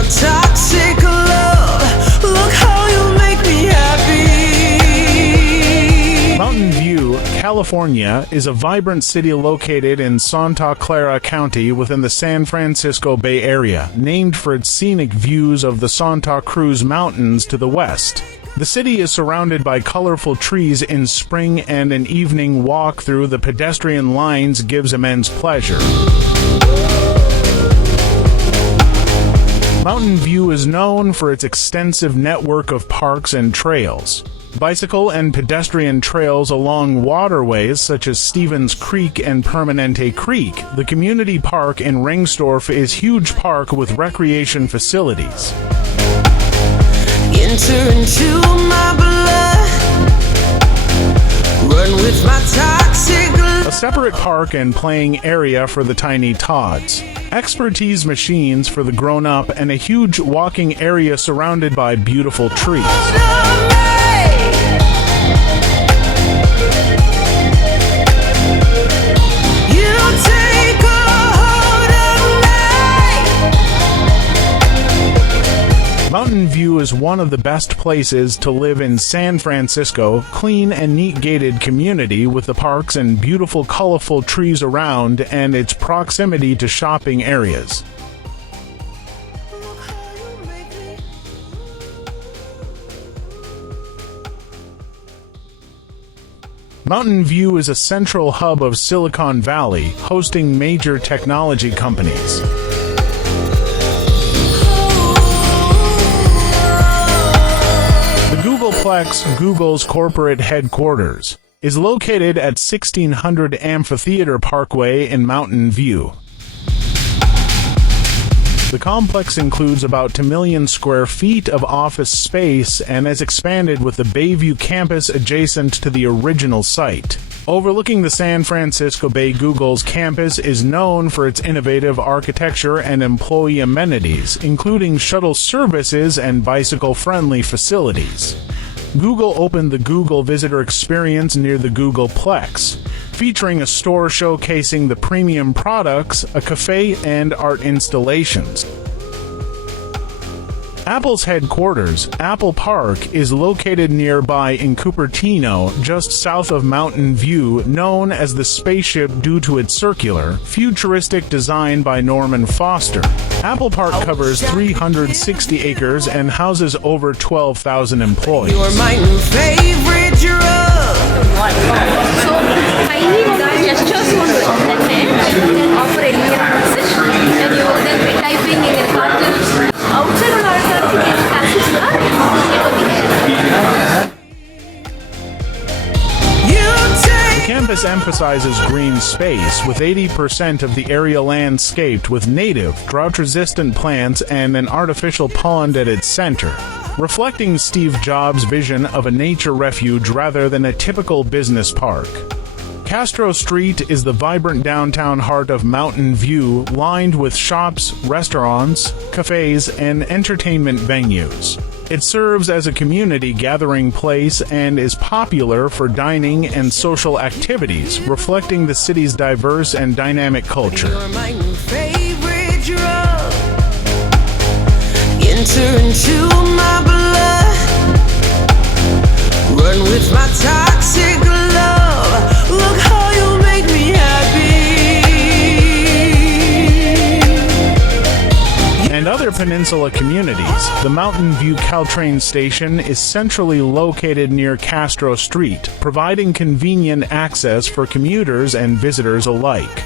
my toxic love. Look how you make me happy. Mountain View, California is a vibrant city located in Santa Clara County within the San Francisco Bay Area, named for its scenic views of the Santa Cruz Mountains to the west. The city is surrounded by colorful trees in spring, and an evening walk through the pedestrian lines gives immense pleasure. Mountain View is known for its extensive network of parks and trails. Bicycle and pedestrian trails along waterways such as Stevens Creek and Permanente Creek. The community park in Ringstorf is a huge park with recreation facilities. Enter into my blood. Run with my toxic love. A separate park and playing area for the tiny tots. Expertise machines for the grown-up, and a huge walking area surrounded by beautiful trees. Mountain View is one of the best places to live in San Francisco. Clean and neat gated community with the parks and beautiful colorful trees around, and its proximity to shopping areas. Mountain View is a central hub of Silicon Valley, hosting major technology companies. Googleplex, Google's corporate headquarters, is located at 1600 Amphitheater Parkway in Mountain View. The complex includes about 2 million square feet of office space and has expanded with the Bayview campus adjacent to the original site. Overlooking the San Francisco Bay, Google's campus is known for its innovative architecture and employee amenities, including shuttle services and bicycle-friendly facilities. Google opened the Google Visitor Experience near the Googleplex, featuring a store showcasing the premium products, a cafe, and art installations. Apple's headquarters, Apple Park, is located nearby in Cupertino, just south of Mountain View, known as the Spaceship due to its circular, futuristic design by Norman Foster. Apple Park covers 360 acres and houses over 12,000 employees. You're my new favorite drug. So, tiny gestures on the net, you can operate your message, and you will then be typing in your cartons. Outside on our The campus emphasizes green space, with 80% of the area landscaped with native, drought-resistant plants and an artificial pond at its center, reflecting Steve Jobs' vision of a nature refuge rather than a typical business park. Castro Street is the vibrant downtown heart of Mountain View, lined with shops, restaurants, cafes, and entertainment venues. It serves as a community gathering place and is popular for dining and social activities, reflecting the city's diverse and dynamic culture. You're my new favorite drug. Enter into my blood. Run with my toxic love. Look how you make me happy. And other peninsula communities, the Mountain View Caltrain station is centrally located near Castro Street, providing convenient access for commuters and visitors alike.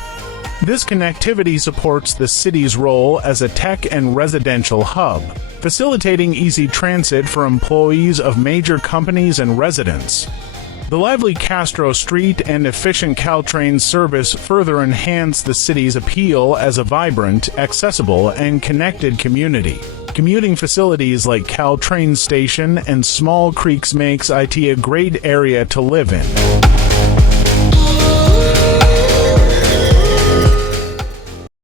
This connectivity supports the city's role as a tech and residential hub, facilitating easy transit for employees of major companies and residents. The lively Castro Street and efficient Caltrain service further enhance the city's appeal as a vibrant, accessible, and connected community. Commuting facilities like Caltrain Station and Small Creeks makes it a great area to live in.